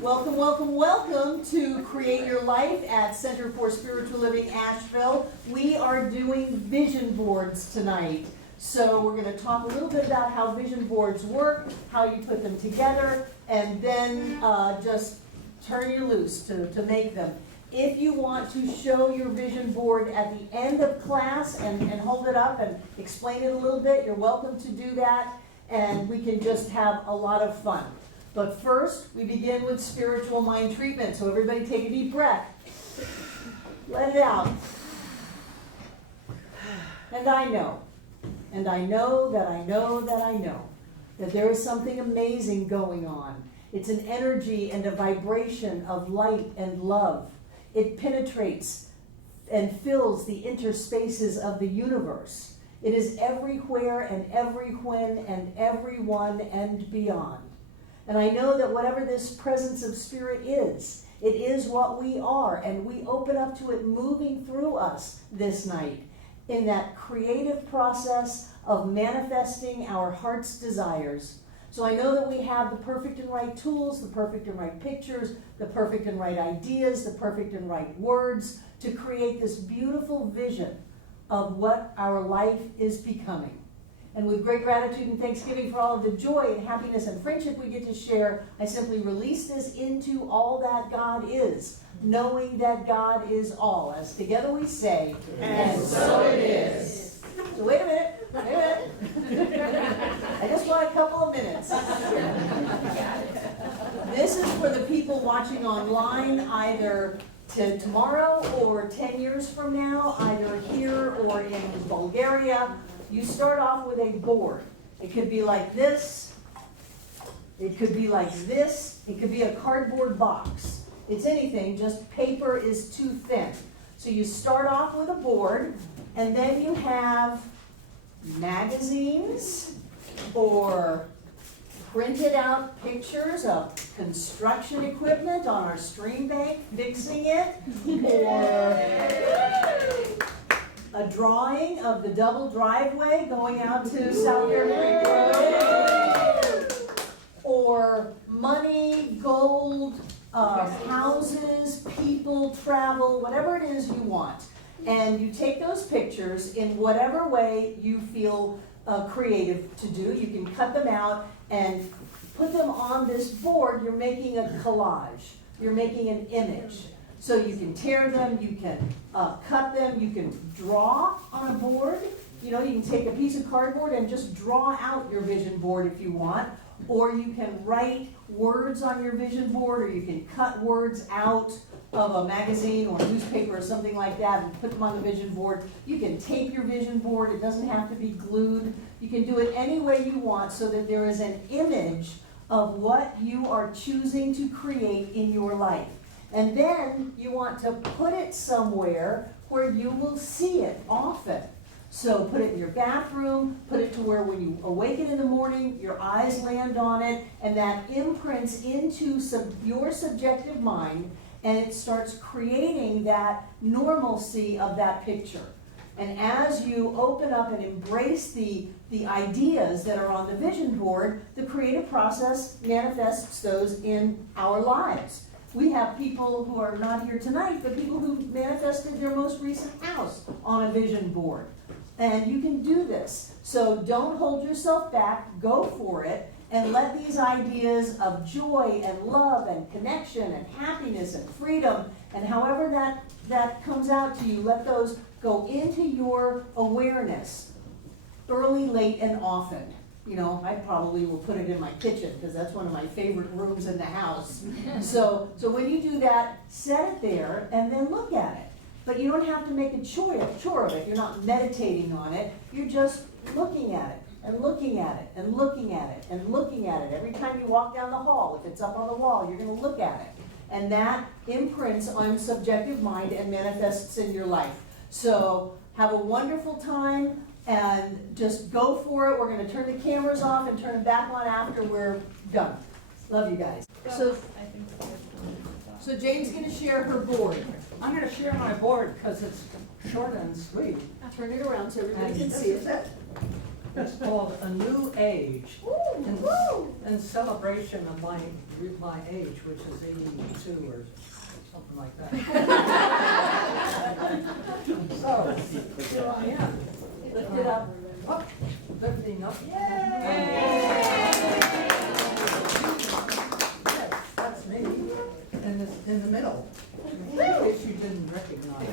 Welcome, welcome, welcome to Create Your Life at Center for Spiritual Living, Asheville. We are doing vision boards tonight. So we're going to talk a little bit about how vision boards work, how you put them together, and then just turn you loose to make them. If you want to show your vision board at the end of class and hold it up and explain it a little bit, you're welcome to do that, and we can just have a lot of fun. But first, we begin with spiritual mind treatment. So everybody take a deep breath. Let it out. And I know that there is something amazing going on. It's an energy and a vibration of light and love. It penetrates and fills the interspaces of the universe. It is everywhere and every when and everyone and beyond. And I know that whatever this presence of spirit is, it is what we are, and we open up to it moving through us this night in that creative process of manifesting our heart's desires. So I know that we have the perfect and right tools, the perfect and right pictures, the perfect and right ideas, the perfect and right words to create this beautiful vision of what our life is becoming. And with great gratitude and thanksgiving for all of the joy and happiness and friendship we get to share, I simply release this into all that God is, knowing that God is all. As together we say, and so it is. So wait a minute. I just want a couple of minutes. This is for the people watching online, either tomorrow or 10 years from now, either here or in Bulgaria. You start off with a board. It could be like this. It could be like this. It could be a cardboard box. It's anything, just paper is too thin. So you start off with a board, and then you have magazines or printed out pictures of construction equipment on our stream bank, fixing it, or a drawing of the double driveway going out to South Bear Creek Road, or money, gold, houses, people, travel, whatever it is you want. And you take those pictures in whatever way you feel creative to do. You can cut them out and put them on this board. You're making a collage. You're making an image. So you can tear them, you can cut them, you can draw on a board. You know, you can take a piece of cardboard and just draw out your vision board if you want. Or you can write words on your vision board, or you can cut words out of a magazine or newspaper or something like that and put them on the vision board. You can tape your vision board. It doesn't have to be glued. You can do it any way you want so that there is an image of what you are choosing to create in your life. And then you want to put it somewhere where you will see it often. So put it in your bathroom, put it to where when you awaken in the morning, your eyes land on it, and that imprints into your subjective mind, and it starts creating that normalcy of that picture. And as you open up and embrace the ideas that are on the vision board, the creative process manifests those in our lives. We have people who are not here tonight, but people who manifested their most recent house on a vision board. And you can do this. So don't hold yourself back. Go for it. And let these ideas of joy and love and connection and happiness and freedom and however that comes out to you, let those go into your awareness early, late, and often. You know, I probably will put it in my kitchen because that's one of my favorite rooms in the house. So when you do that, set it there and then look at it. But you don't have to make a chore of it. You're not meditating on it. You're just looking at it and looking at it and looking at it and looking at it. Every time you walk down the hall, if it's up on the wall, you're going to look at it. And that imprints on subjective mind and manifests in your life. So have a wonderful time. And just go for it. We're going to turn the cameras off and turn them back on after we're done. Love you guys. So Jane's going to share her board. I'm going to share my board because it's short and sweet. Turn it around so everybody can see it. It's called A New Age, in celebration of my age, which is 82 or something like that. So, here I am. Lift it up. Lifting up. Yay! Yes, that's me, in the middle, in case you didn't recognize.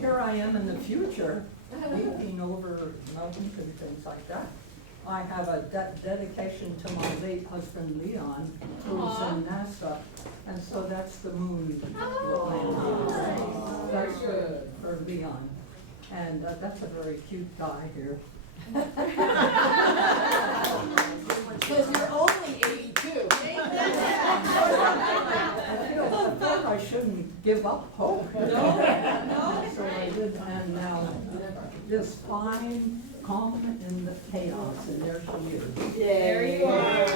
Here I am in the future, leaping over mountains and things like that. I have a dedication to my late husband Leon, who's in NASA, and so that's the moon. That's for Leon, and that's a very cute guy here. Because you're only 82. I thought I shouldn't give up hope. No. So I did, and now just fine, calm in the chaos, and there she is. There you are.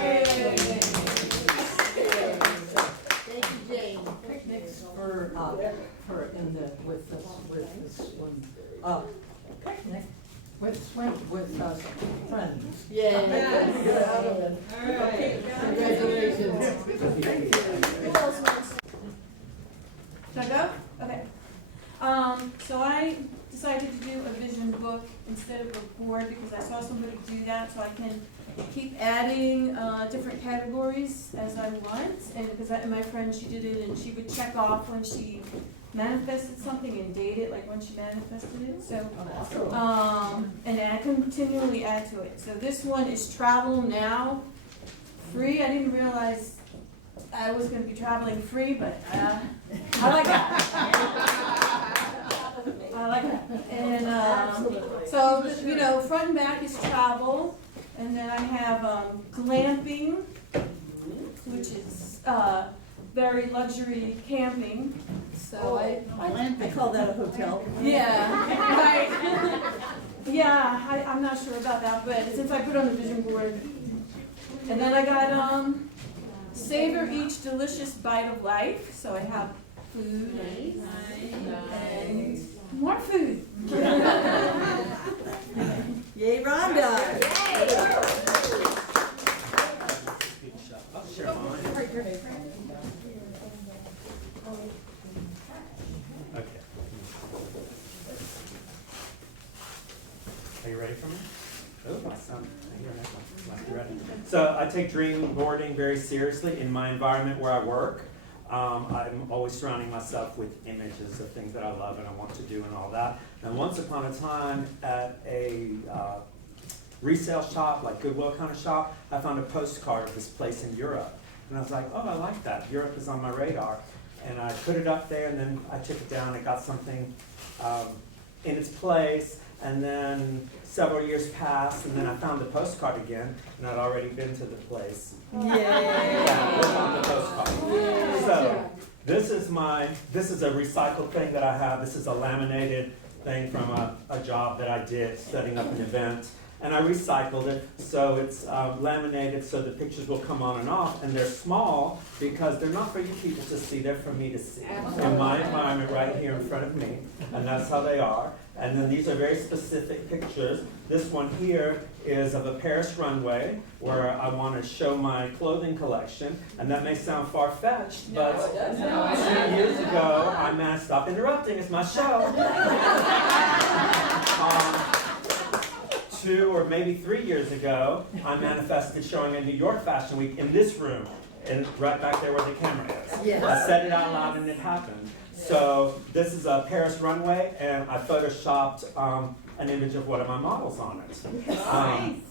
Thank you, Jane. Picnics with this one, picnic with friends. Yeah. Yes. Out of it. All right. Congratulations. Who else wants? Should I go? Okay. So I decided to do a vision book instead of a board because I saw somebody do that, so I can keep adding different categories as I want. And because my friend, she did it, and she would check off when she manifested something and date it, like when she manifested it. So, and I continually add to it. So this one is travel now, free. I didn't realize I was going to be traveling free, but I like that. I like that. And so, you know, front and back is travel. And then I have glamping, which is very luxury camping. So I call that a hotel. yeah, right. Yeah, I'm not sure about that, but since I put on the vision board. And then I got savor each delicious bite of life. So I have food and more food. Yay, Rhonda. I'll share mine. Okay. Are you ready for me? Oh, I sound. You're ready. So I take dream boarding very seriously in my environment where I work. I'm always surrounding myself with images of things that I love and I want to do and all that. And once upon a time at a resale shop, like Goodwill kind of shop, I found a postcard of this place in Europe. And I was like, oh, I like that. Europe is on my radar. And I put it up there, and then I took it down and got something in its place. And then several years passed, and then I found the postcard again, and I'd already been to the place. Yeah, I found the postcard. Yeah. So this is a recycled thing that I have. This is a laminated thing from a job that I did setting up an event. And I recycled it, so it's laminated so the pictures will come on and off, and they're small because they're not for you people to see, they're for me to see. In my environment right here in front of me, and that's how they are. And then these are very specific pictures. This one here is of a Paris runway where I want to show my clothing collection, and that may sound far-fetched, but 2 years ago, I managed, stop interrupting, it's my show. 2 or maybe 3 years ago, I manifested showing a New York Fashion Week in this room, and right back there where the camera is. Yes. I said it out loud and it happened. So this is a Paris runway, and I photoshopped an image of one of my models on it.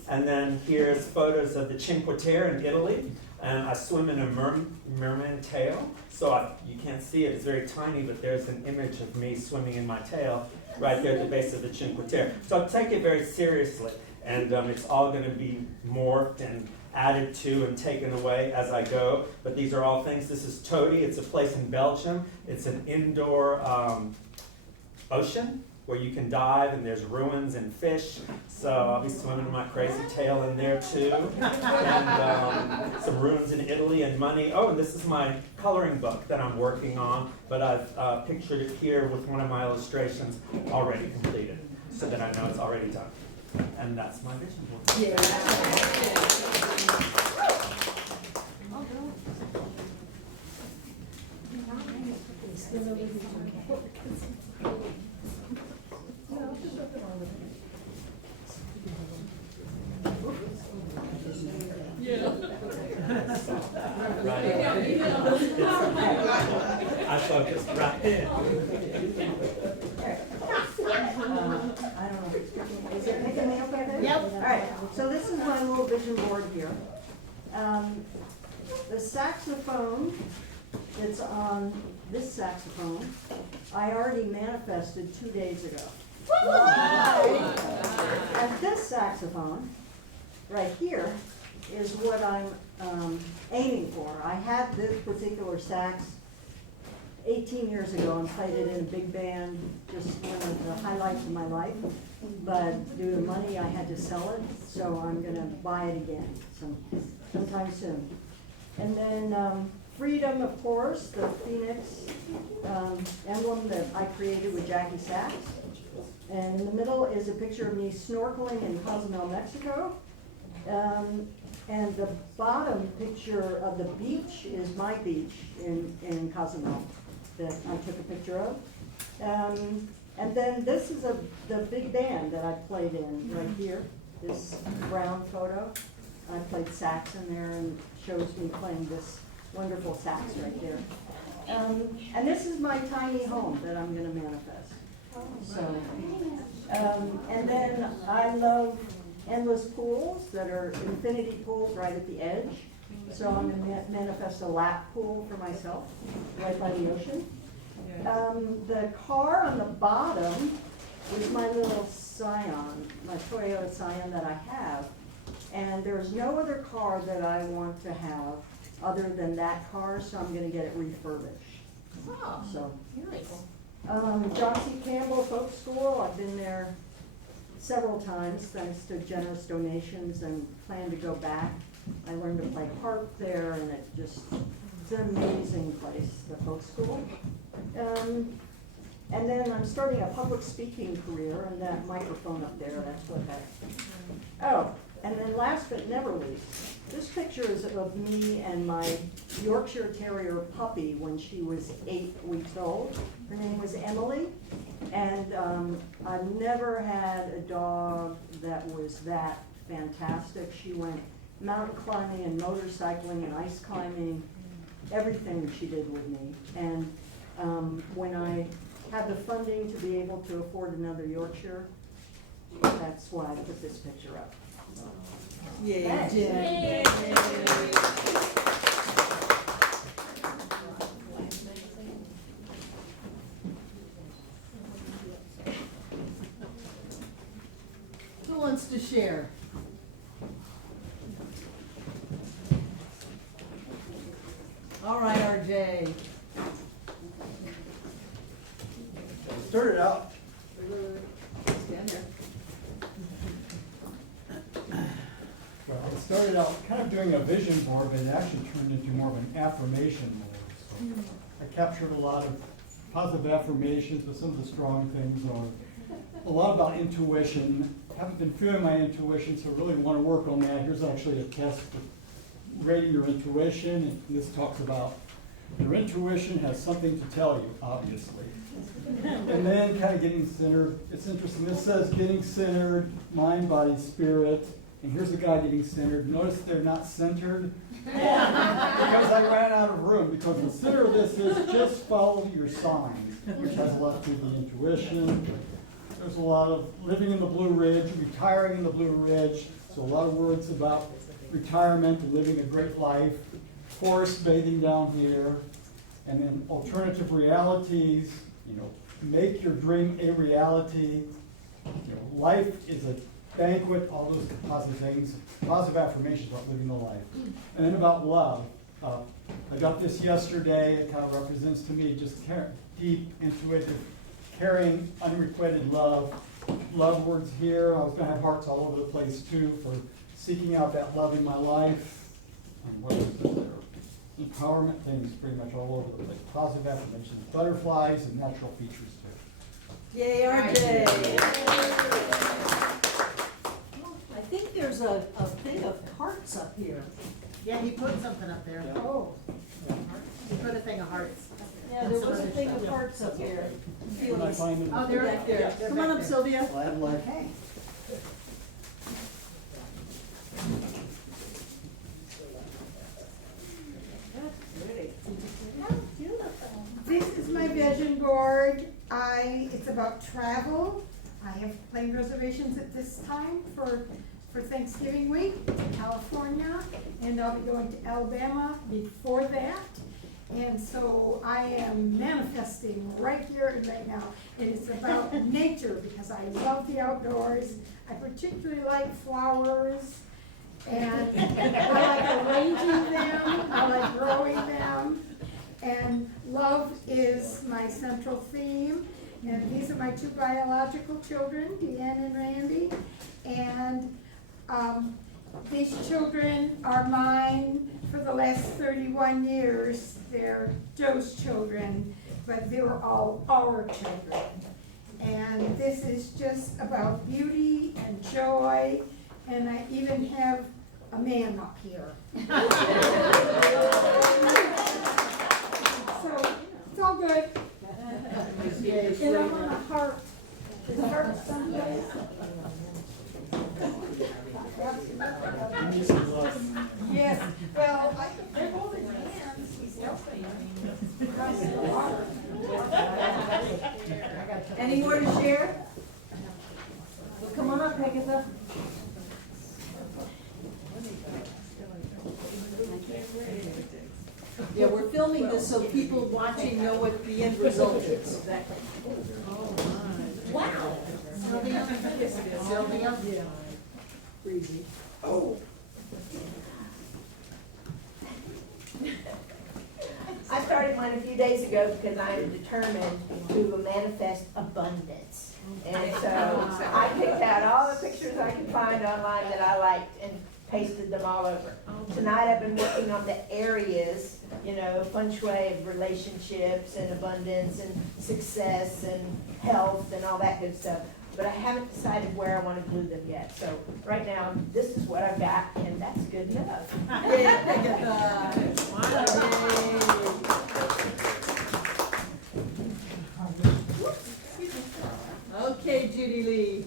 And then here's photos of the Cinque Terre in Italy, and I swim in a merman tail. So you can't see it, it's very tiny, but there's an image of me swimming in my tail right there at the base of the Cinque Terre. So I take it very seriously, and it's all going to be morphed and added to and taken away as I go. But these are all things. This is Todi. It's a place in Belgium. It's an indoor ocean where you can dive, and there's ruins and fish. So I'll be swimming my crazy tail in there too. And some ruins in Italy and money. Oh, and this is my coloring book that I'm working on, but I've pictured it here with one of my illustrations already completed, so that I know it's already done. And that's my vision board. Right. I focused right in. I don't know. Is it making me okay there? Yep. All right, so this is my little vision board here. The saxophone that's on this saxophone, I already manifested 2 days ago. And this saxophone, right here, is what I'm aiming for. I had this particular sax 18 years ago and played it in a big band, just one of the highlights of my life. But due to money, I had to sell it, so I'm gonna buy it again sometime soon. And then Freedom, of course, the Phoenix emblem that I created with Jackie Sachs. And in the middle is a picture of me snorkeling in Cozumel, Mexico. And the bottom picture of the beach is my beach in Cozumel that I took a picture of. And then this is the big band that I played in right here, this brown photo. I played sax in there and shows me playing this wonderful sax right there. And this is my tiny home that I'm gonna manifest. So, and then I love endless pools that are infinity pools right at the edge. So I'm gonna manifest a lap pool for myself right by the ocean. The car on the bottom is my little Scion, my Toyota Scion that I have. And there's no other car that I want to have other than that car, so I'm gonna get it refurbished. Oh, So, very cool. John C. Campbell Folk School, I've been there several times thanks to generous donations and plan to go back. I learned to play harp there and it's an amazing place, the folk school. And then I'm starting a public speaking career, and that microphone up there, that's what oh, and then last but never least, this picture is of me and my Yorkshire Terrier puppy when she was 8 weeks old. Her name was Emily, and I've never had a dog that was that fantastic. She went mountain climbing and motorcycling and ice climbing, everything she did with me. And when I had the funding to be able to afford another Yorkshire, that's why I put this picture up. Yay, Thanks. Jen. Who wants to share? All right, RJ. Started out, Stand there. well, it started out kind of doing a vision board, but it actually turned into more of an affirmation board. So I captured a lot of positive affirmations, but some of the strong things are a lot about intuition. I haven't been feeling my intuition, so I really want to work on that. Here's actually a test for rating your intuition, and this talks about your intuition has something to tell you, obviously. And then kind of getting centered. It's interesting. This says getting centered, mind, body, spirit. And here's a guy getting centered. Notice they're not centered because I ran out of room. Because the center of this is just follow your signs, which has a lot to do with the intuition. There's a lot of living in the Blue Ridge, retiring in the Blue Ridge. So a lot of words about retirement and living a great life. Forest bathing down here. And then alternative realities. You know, make your dream a reality. You know, life is a banquet, all those positive things, positive affirmations about living the life. And then about love. I got this yesterday. It kind of represents to me just deep, intuitive, caring, unrequited love. Love words here. I was going to have hearts all over the place too for seeking out that love in my life. And what is there? Empowerment things pretty much all over the place. Positive affirmations, butterflies, and natural features too. Yay, RJ. there's a thing of hearts up here. Yeah, he put something up there. Oh. He put a thing of hearts. Yeah, there was a thing of hearts up here. When I find them. Oh, they're back there. Come on up, Sylvia. Glad luck. Okay. This is my vision board. It's about travel. I have plane reservations at this time for Thanksgiving week to California, and I'll be going to Alabama before that. And so I am manifesting right here and right now. And it's about nature because I love the outdoors. I particularly like flowers. And I like arranging them, I like growing them. And love is my central theme. And these are my two biological children, Deanne and Randy. And these children are mine for the last 31 years. They're Joe's children, but they were all our children. And this is just about beauty and joy. And I even have a man up here. So, it's all good. And I want a heart. Is a heart someplace? Yes, well, they're holding hands. Any more to share? Well, come on up, Agatha. Yeah, we're filming this so people watching know what the end result is. Wow. Sylvia? Sylvia? Yeah. Breezy. I started mine a few days ago because I am determined to manifest abundance. And so I picked out all the pictures I could find online that I liked and pasted them all over. Tonight I've been working on the areas, feng shui of relationships and abundance and success and health and all that good stuff. But I haven't decided where I want to glue them yet. So right now, this is what I've got, and that's good enough. Okay, Judy Lee.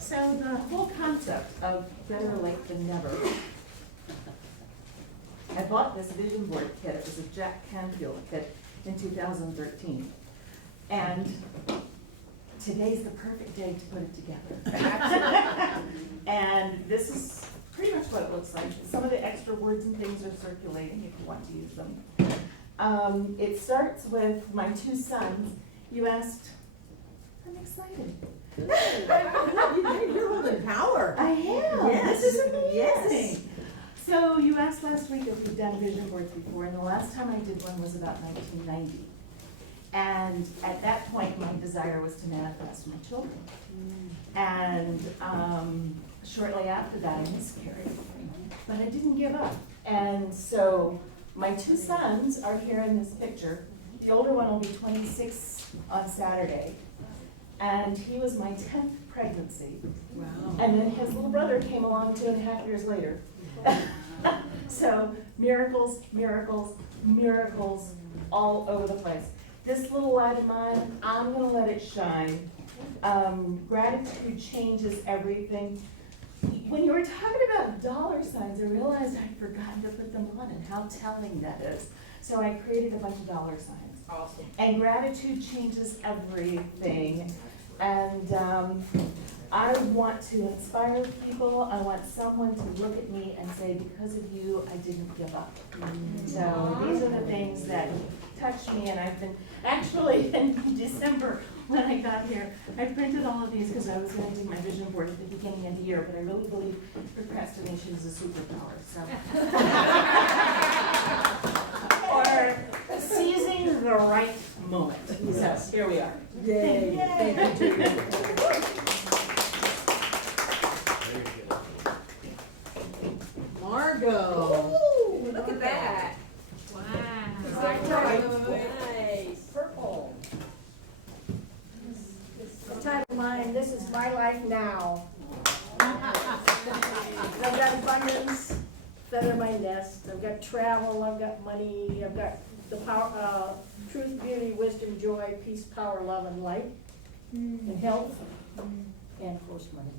So the whole concept of better late than never. I bought this vision board kit, it was a Jack Canfield kit in 2013. And today's the perfect day to put it together. And this is pretty much what it looks like. Some of the extra words and things are circulating if you want to use them. It starts with my two sons. You asked, I'm excited. You're holding power. I am. Yes. This is amazing. Yes. So you asked last week if we've done vision boards before, and the last time I did one was about 1990. And at that point, my desire was to manifest my children. And shortly after that, I miscarried. But I didn't give up. And so my two sons are here in this picture. The older one will be 26 on Saturday. And he was my 10th pregnancy. Wow. And then his little brother came along 2.5 years later. So miracles, miracles, miracles all over the place. This little light of mine, I'm gonna let it shine. Gratitude changes everything. When you were talking about dollar signs, I realized I'd forgotten to put them on and how telling that is. So I created a bunch of dollar signs. Awesome. And gratitude changes everything. And I want to inspire people. I want someone to look at me and say, because of you, I didn't give up. So these are the things that touch me. And I've been, actually in December when I got here, I printed all of these because I was going to do my vision board at the beginning of the year, but I really believe procrastination is a superpower. So. Or seizing the right moment. So here we are. Yay. Thank you, Judy. Margot. Ooh, look at that. Wow. Nice. Purple. got abundance, feather my nest, I've got travel, I've got money, I've got the power, truth, beauty, wisdom, joy, peace, power, love, and light, and health, and of course money.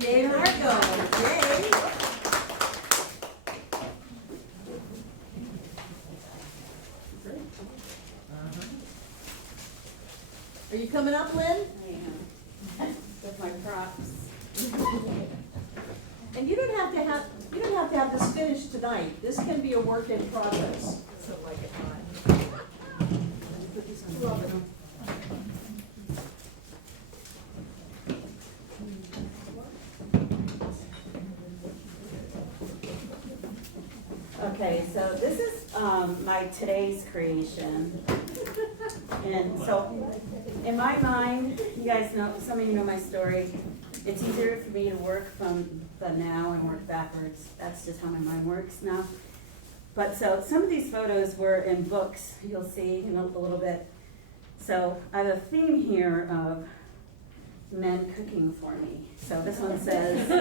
Yay, Marco, yay. Are you coming up, Lynn? I am, with my props. And you don't have to have this finished tonight. This can be a work in progress. So like it hot. Love it. Okay, so this is my today's creation. And so, in my mind, you guys know, some of you know my story. It's easier for me to work from the now and work backwards. That's just how my mind works now. But so, some of these photos were in books, you'll see in a little bit. So, I have a theme here of men cooking for me. So this one says, so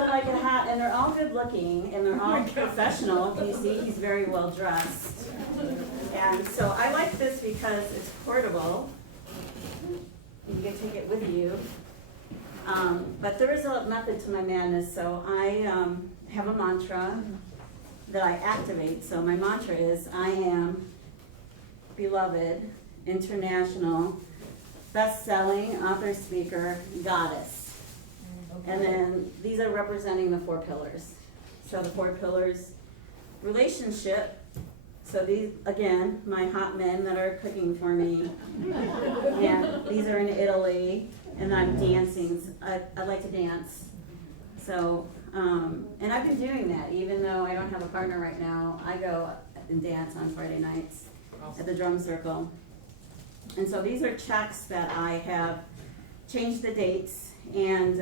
like a hat, and they're all good looking, and they're all professional. Can you see? He's very well dressed. And so I like this because it's portable. You can take it with you. But there is a method to my madness. So I have a mantra that I activate. So my mantra is, I am beloved, international, best-selling, author, speaker, goddess. And then these are representing the 4 pillars. So the 4 pillars, relationship. So these, again, my hot men that are cooking for me. And these are in Italy, and I'm dancing. I like to dance. So, and I've been doing that, even though I don't have a partner right now. I go and dance on Friday nights at the drum circle. And so these are checks that I have changed the dates, and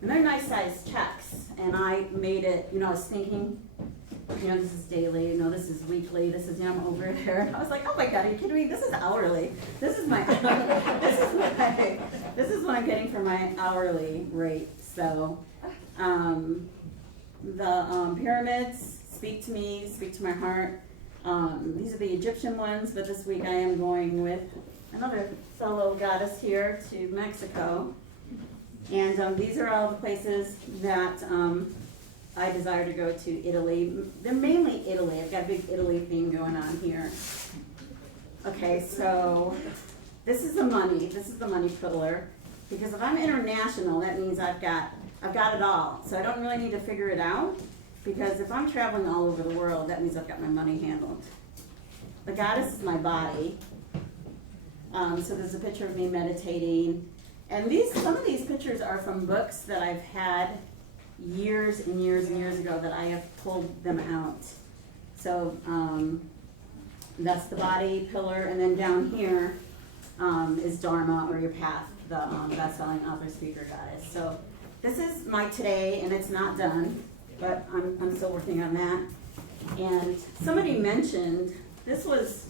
they're nice sized checks. And I made it, I was thinking, this is daily, this is weekly, this is, I'm over there. I was like, oh my God, are you kidding me? This is hourly. This is this is what I'm getting for my hourly rate. So, the pyramids speak to me, speak to my heart. These are the Egyptian ones, but this week I am going with another fellow goddess here to Mexico. And these are all the places that I desire to go to. Italy. They're mainly Italy. I've got a big Italy theme going on here. Okay, so this is the money. This is the money pillar. Because if I'm international, that means I've got it all. So I don't really need to figure it out. Because if I'm traveling all over the world, that means I've got my money handled. The goddess is my body. So there's a picture of me meditating. And some of these pictures are from books that I've had years and years and years ago that I have pulled them out. So that's the body pillar. And then down here is Dharma, or your path, the best-selling author, speaker, goddess. So this is my today, and it's not done. But I'm still working on that. And somebody mentioned, this was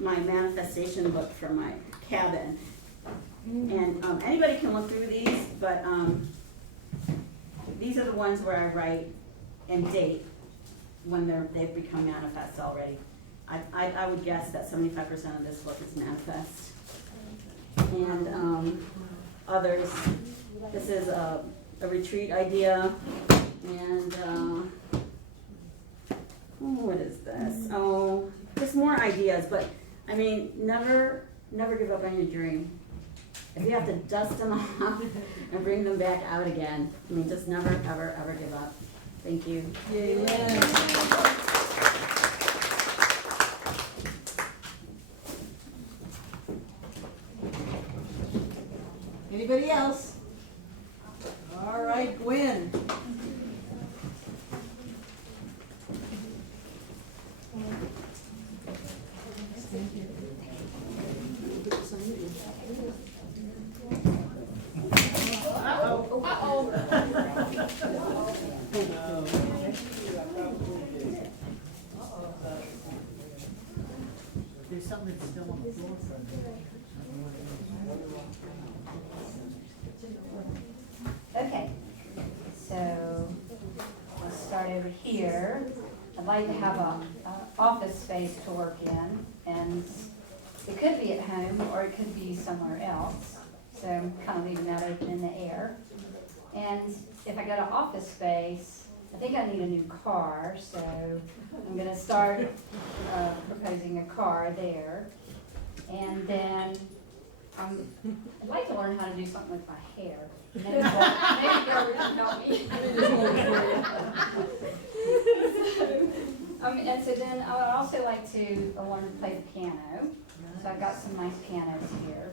my manifestation book for my cabin. And anybody can look through these, but these are the ones where I write and date when they've become manifests already. I would guess that 75% of this book is manifest. And others, this is a retreat idea. And, what is this? Oh, just more ideas, but I mean, never give up on your dream. If you have to dust them off and bring them back out again, I mean, just never, ever, ever give up. Thank you. Yeah. Anybody else? All right, Gwen. There's something that's still on the floor from here, I'd like to have a office space to work in, and it could be at home or it could be somewhere else. So I'm kind of leaving that open in the air. And if I go to office space, I think I need a new car, so I'm gonna start proposing a car there. And then I'd like to learn how to do something with my hair. Maybe Gilbert can help me. And so then I would also like to learn to play the piano. So I've got some nice pianos here.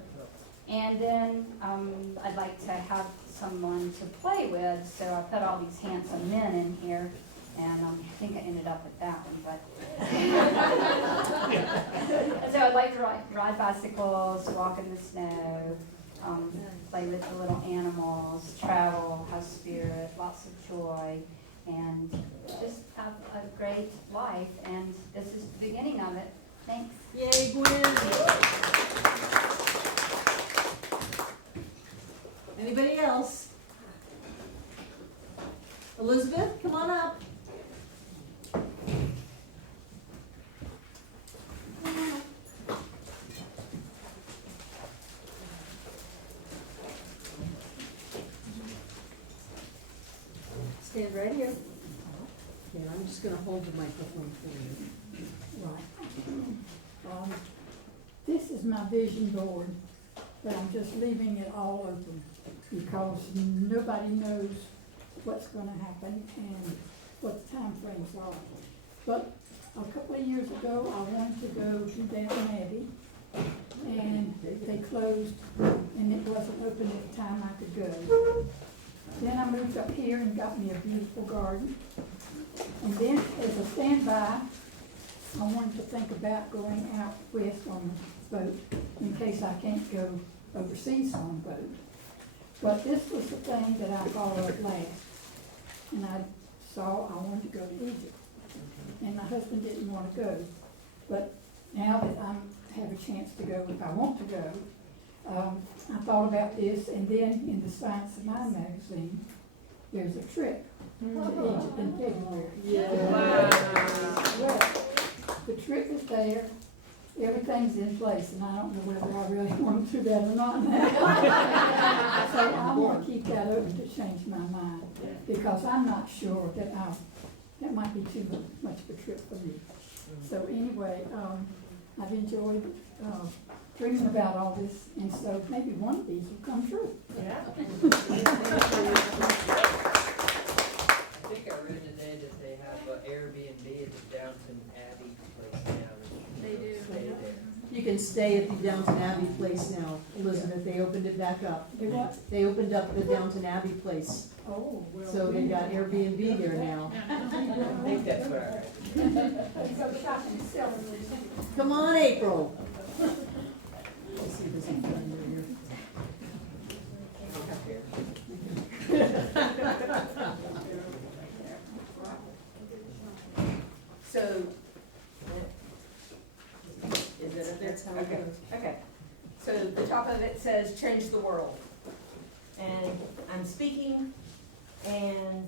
And then I'd like to have someone to play with, so I put all these handsome men in here, and I think I ended up with that one, but. And so I'd like to ride bicycles, walk in the snow, play with the little animals, travel, have spirit, lots of joy, and just have a great life, and this is the beginning of it. Thanks. Yay, Gwen. Anybody else? Elizabeth, come on up. Stand right here. Yeah, I'm just gonna hold the microphone for you. Right. This is my vision board, but I'm just leaving it all open because nobody knows what's gonna happen and what the time frames are. But a couple of years ago, I wanted to go to Downton Abbey, and they closed, and it wasn't open at the time I could go. Then I moved up here and got me a beautiful garden. And then as a standby, I wanted to think about going out west on a boat in case I can't go overseas on a boat. But this was the thing that I thought of last. And I saw I wanted to go to Egypt. And my husband didn't want to go. But now that I have a chance to go if I want to go, I thought about this, and then in the Science of Mind magazine, there's a trip to Egypt in February. Wow. Well, the trip is there, everything's in place, and I don't know whether I really want to do that or not now. So I'm gonna keep that open to change my mind, because I'm not sure that that might be too much of a trip for me. So anyway, I've enjoyed dreaming about all this, and so maybe one of these will come true. Yeah. I think I read today that they have an Airbnb at the Downton Abbey place now. They do. Stay there. You can stay at the Downton Abbey place now, Elizabeth. They opened it back up. Do what? They opened up the Downton Abbey place. Oh, well. So they got Airbnb there now. I think that's what I read. So shopping and selling. Come on, April. Let's see if there's any fun So, is it up there? That's how it Okay. goes. Okay, so the top of it says change the world. And I'm speaking, and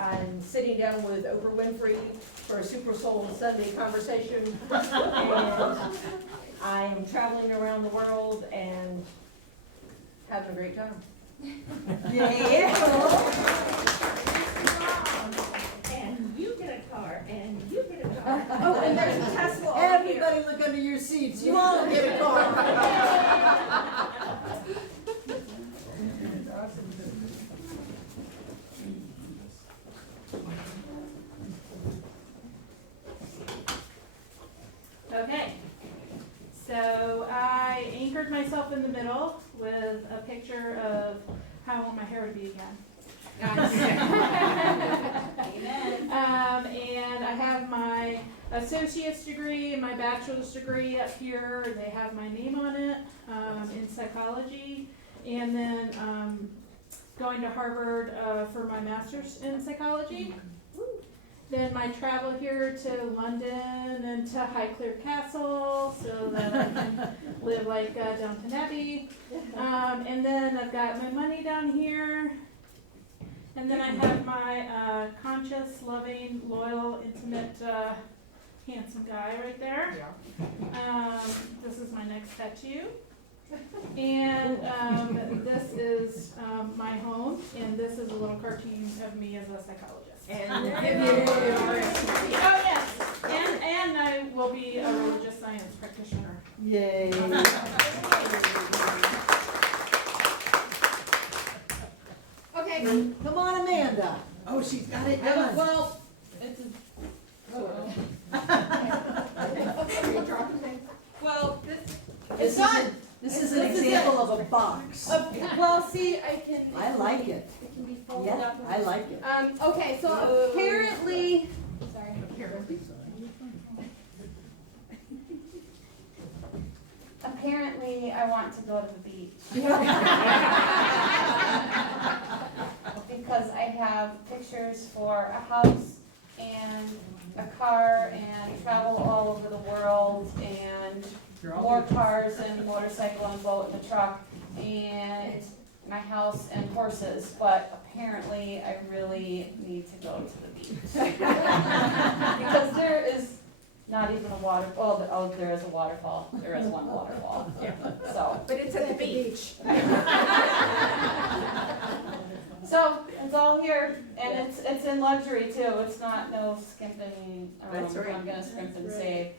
I'm sitting down with Oprah Winfrey for a Super Soul Sunday conversation. And I am traveling around the world and having a great time. Yeah. And you get a car, and you get a car. Oh, and there's a Tesla over here. Everybody look under your seats. You all get a car. Okay, so I anchored myself in the middle with a picture of how I want my hair to be again. Amen. And I have my associate's degree and my bachelor's degree up here. They have my name on it in psychology. And then going to Harvard for my master's in psychology. Then my travel here to London and to Highclere Castle so that I can live like Downton Abbey. And then I've got my money down here. And then I have my conscious, loving, loyal, intimate, handsome guy right there. This is my next tattoo. And this is my home, and this is a little cartoon of me as a psychologist. And Oh, yes, and I will be a religious science practitioner. Yay. Okay, Come on, Amanda. Oh, she's got it done. Well, it's a, well, It's done. This is an example of a box. well, see, I can. I like it. It can be folded Yeah, up. I like it. Okay, so apparently, sorry. Apparently, I want to go to the beach. Because I have pictures for a house and a car and travel all over the world and more cars and motorcycle and boat and a truck and my house and horses, but apparently I really need to go to the beach. Because there is not even a water, there is a waterfall, there is one waterfall, so. But it's at the beach. So, it's all here, and it's in luxury too, it's not no skimping, That's right. I'm gonna scrimp and save.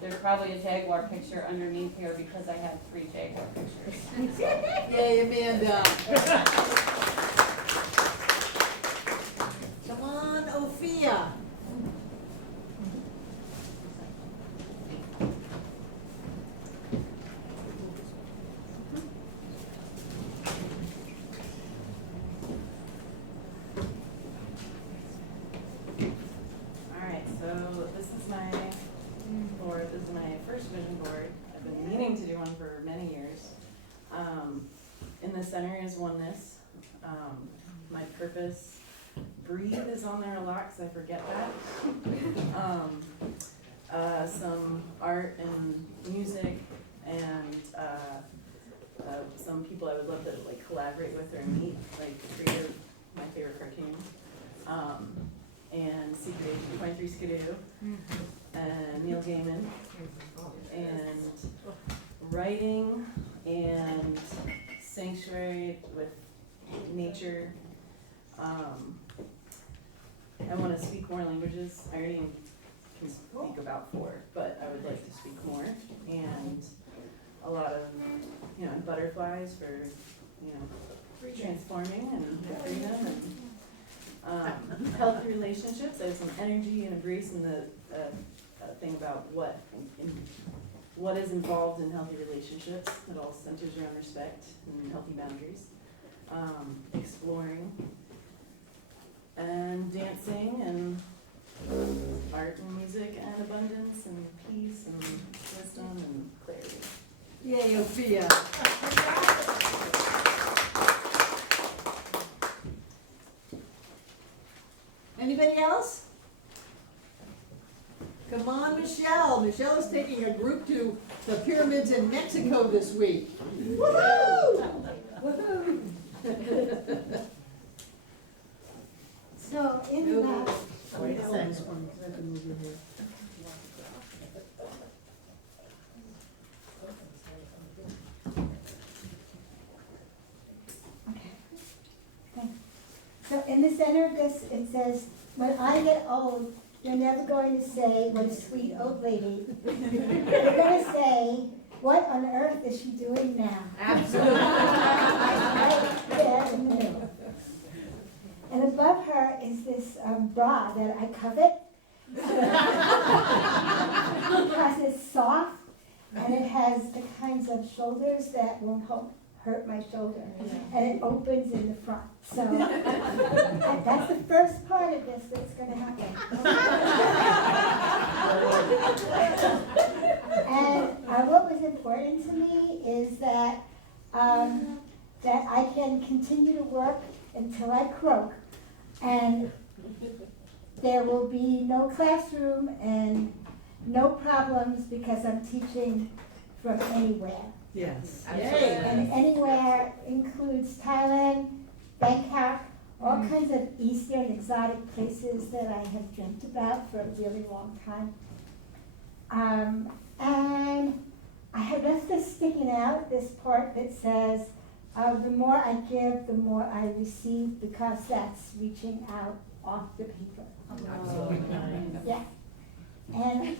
There's probably a Jaguar picture underneath here because I have 3 Jaguar pictures. Yay, Amanda. Come on, Ophia. Alright, so this is my board, this is my first vision board. I've been meaning to do one for many years. In the center is oneness. My purpose, breathe is on there a lot because I forget that. Some art and music and some people I would love to like collaborate with or meet, like create my favorite cartoons. And Secret Agent 23 Skidoo, and Neil Gaiman, and writing, and sanctuary with nature. I want to speak more languages. I already can speak about 4, but I would like to speak more. And a lot of, butterflies for, transforming and freedom and healthy relationships. There's some energy and a grace in the thing about what is involved in healthy relationships. It all centers around respect and healthy boundaries. Exploring and dancing and art and music and abundance and peace and wisdom and clarity. Yay, Ophia. Anybody else? Come on, Michelle. Michelle is taking a group to the pyramids in Mexico this week. Woohoo! Woohoo! so in the, Wait a second. So in the center of this, it says, when I get old, you're never going to say, what a sweet old lady. You're going to say, what on earth is she doing now? Absolutely. Right there in the middle. And above her is this bra that I covet. Because it's soft and it has the kinds of shoulders that won't hurt my shoulder. And it opens in the front. So that's the first part of this that's going to happen. And what was important to me is that that I can continue to work until I croak, and there will be no classroom and no problems because I'm teaching from anywhere. Yes. And anywhere includes Thailand, Bangkok, all all kinds of Eastern exotic places that I have dreamt about for a really long time. And I have left this sticking out, this part that says, the more I give, the more I receive, because that's reaching out off the paper. Yeah. And,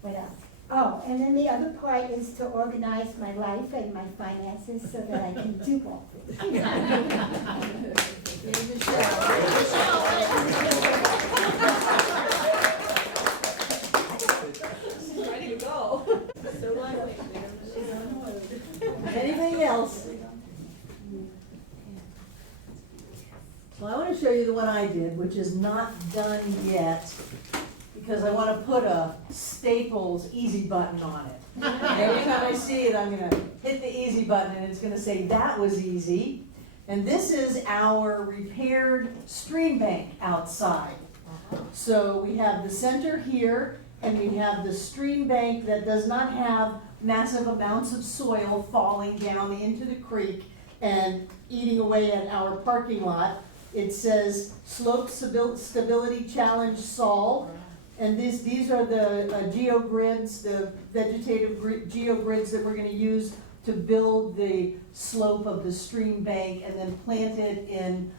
what else? Oh, and then the other part is to organize my life and my finances so that I can do both. Ready to go. So likely. Anything else? Well, I want to show you the one I did, which is not done yet, because I want to put a Staples easy button on it. And every time I see it, I'm going to hit the easy button, and it's going to say, that was easy. And this is our repaired stream bank outside. So we have the center here, and we have the stream bank that does not have massive amounts of soil falling down into the creek and eating away at our parking lot. It says slope stability challenge solved. And these are the geogrids, the vegetative geogrids that we're going to use to build the slope of the stream bank and then plant it in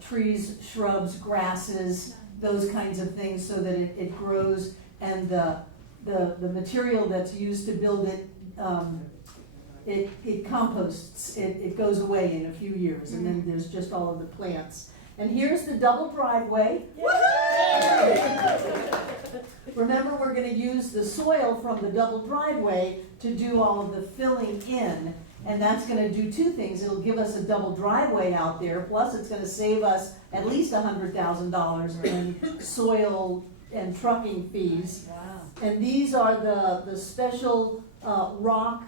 trees, shrubs, grasses, those kinds of things so that it grows, and the material that's used to build it, it composts, it goes away in a few years, and then there's just all of the plants. And here's the double driveway. Remember, we're going to use the soil from the double driveway to do all of the filling in, and that's going to do two things. It'll give us a double driveway out there, plus it's going to save us at least $100,000 in soil and trucking fees. Wow. And these are the special rock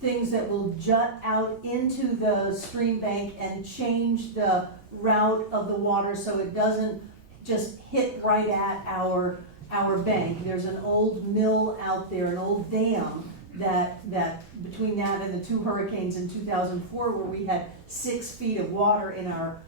things that will jut out into the stream bank and change the route of the water so it doesn't just hit right at our bank. There's an old mill out there, an old dam that between that and the two hurricanes in 2004 where we had 6 feet of water in our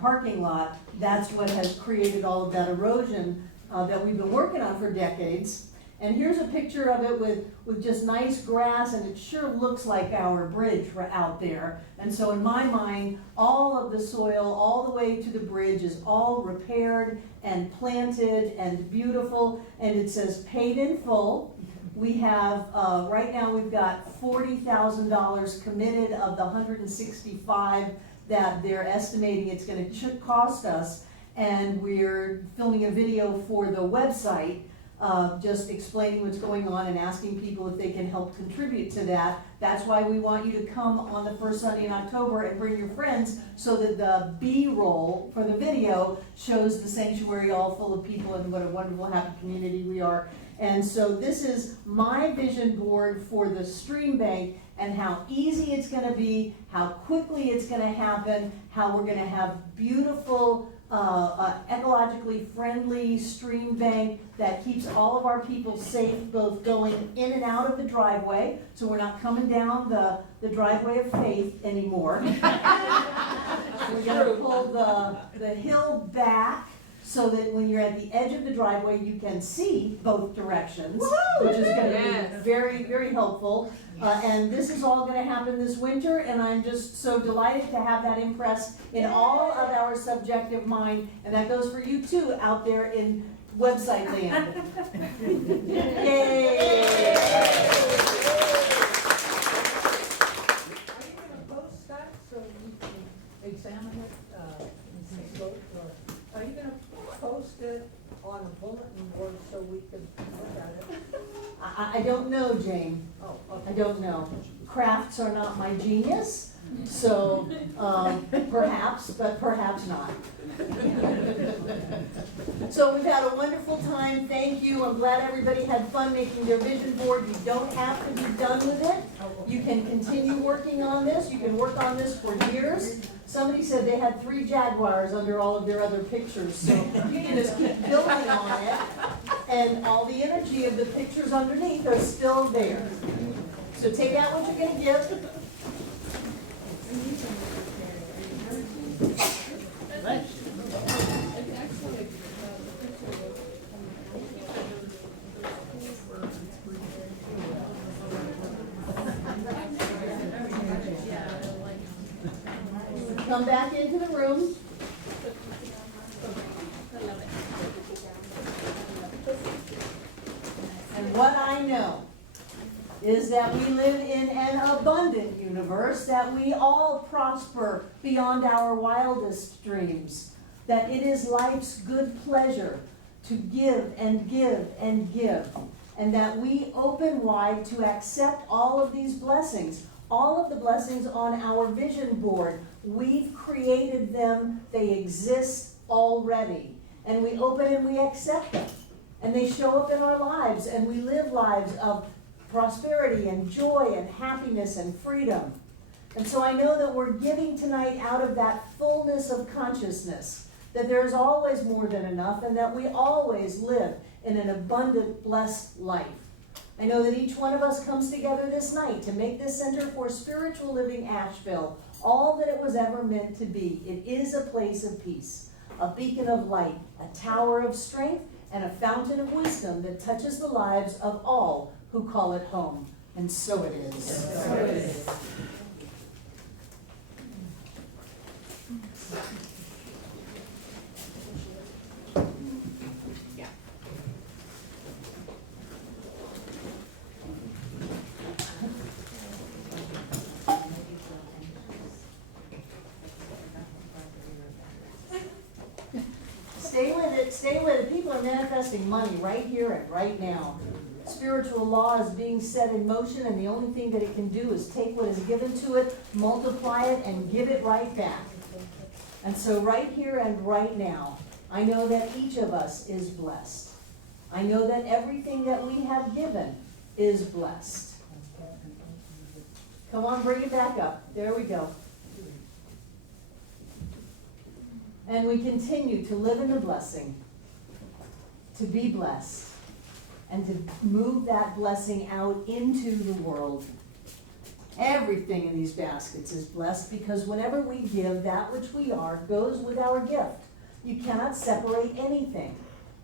parking lot, that's what has created all of that erosion that we've been working on for decades. And here's a picture of it with just nice grass, and it sure looks like our bridge out there. And so in my mind, all of the soil all the way to the bridge is all repaired and planted and beautiful, and it says paid in full. We have, right now we've got $40,000 committed of the $165 that they're estimating it's gonna cost us, and we're filming a video for the website just explaining what's going on and asking people if they can help contribute to that. That's why we want you to come on the first Sunday in October and bring your friends so that the B-roll for the video shows the sanctuary all full of people and what a wonderful, happy community we are. And so this is my vision board for the stream bank and how easy it's going to be, how quickly it's going to happen, how we're going to have beautiful, ecologically friendly stream bank that keeps all of our people safe, both going in and out of the driveway, so we're not coming down the driveway of faith anymore. We're going to pull the hill back so that when you're at the edge of the driveway, you can see both directions, which is going to be very, very helpful. And this is all going to happen this winter, and I'm just so delighted to have that impressed in all of our subjective mind, and that goes for you too out there in website land. Yay! Are you gonna post that so we can examine it, and see, or are you gonna post it on a bulletin board so we can look at it? I don't know, Jane. Oh, okay. I don't know. Crafts are not my genius, so perhaps, but perhaps not. So we've had a wonderful time. Thank you. I'm glad everybody had fun making their vision board. You don't have to be done with it. You can continue working on this. You can work on this for years. Somebody said they had 3 jaguars under all of their other pictures, so you can just keep building on it, and all the energy of the pictures underneath are still there. So take out what you're going to give. come back into the room. And what I know is that we live in an abundant universe, that we all prosper beyond our wildest dreams, that it is life's good pleasure to give and give and give, and that we open wide to accept all of these blessings, all of the blessings on our vision board. We've created them, they exist already, and we open and we accept them, and they show up in our lives, and we live lives of prosperity and joy and happiness and freedom. And so I know that we're giving tonight out of that fullness of consciousness, that there's always more than enough, and that we always live in an abundant, blessed life. I know that each one of us comes together this night to make this Center for Spiritual Living Asheville all that it was ever meant to be. It is a place of peace, a beacon of light, a tower of strength, and a fountain of wisdom that touches the lives of all who call it home. And so it is. So it is. Stay with it, stay with it. People are manifesting money right here and right now. Spiritual law is being set in motion, and the only thing that it can do is take what is given to it, multiply it, and give it right back. And so right here and right now, I know that each of us is blessed. I know that everything that we have given is blessed. Come on, bring it back up. There we go. And we continue to live in the blessing, to be blessed, and to move that blessing out into the world. Everything in these baskets is blessed, because whenever we give, that which we are goes with our gift. You cannot separate anything.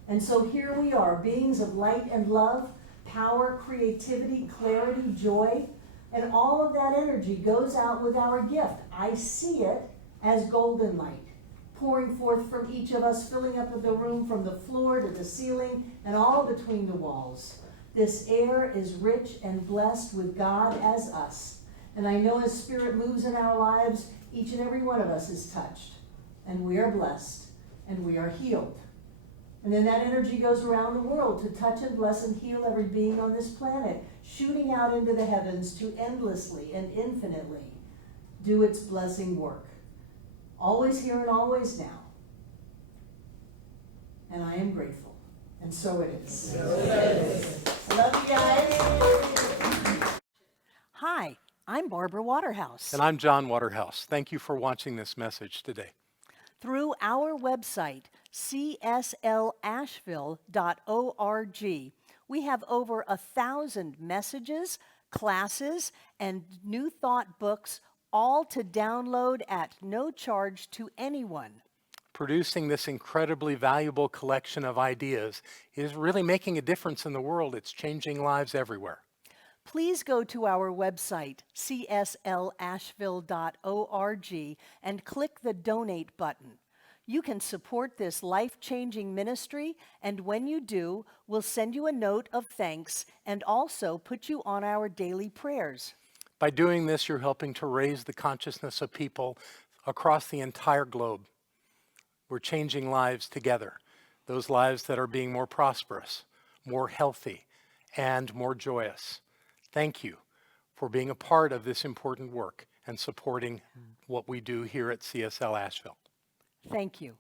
And so here we are, beings of light and love, power, creativity, clarity, joy, and all of that energy goes out with our gift. I see it as golden light, pouring forth from each of us, filling up the room from the floor to the ceiling and all between the walls. This air is rich and blessed with God as us. And I know as Spirit moves in our lives, each and every one of us is touched. And we are blessed. And we are healed. And then that energy goes around the world to touch and bless and heal every being on this planet, shooting out into the heavens to endlessly and infinitely do its blessing work. Always here and always now. And I am grateful. And so it is. So it is. Love you guys. Hi, I'm Barbara Waterhouse. And I'm John Waterhouse. Thank you for watching this message today. Through our website, cslasheville.org, we have over 1,000 messages, classes, and new thought books, all to download at no charge to anyone. Producing this incredibly valuable collection of ideas is really making a difference in the world. It's changing lives everywhere. Please go to our website, cslasheville.org, and click the donate button. You can support this life-changing ministry, and when you do, we'll send you a note of thanks and also put you on our daily prayers. By doing this, you're helping to raise the consciousness of people across the entire globe. We're changing lives together, those lives that are being more prosperous, more healthy, and more joyous. Thank you for being a part of this important work and supporting what we do here at CSL Asheville. Thank you.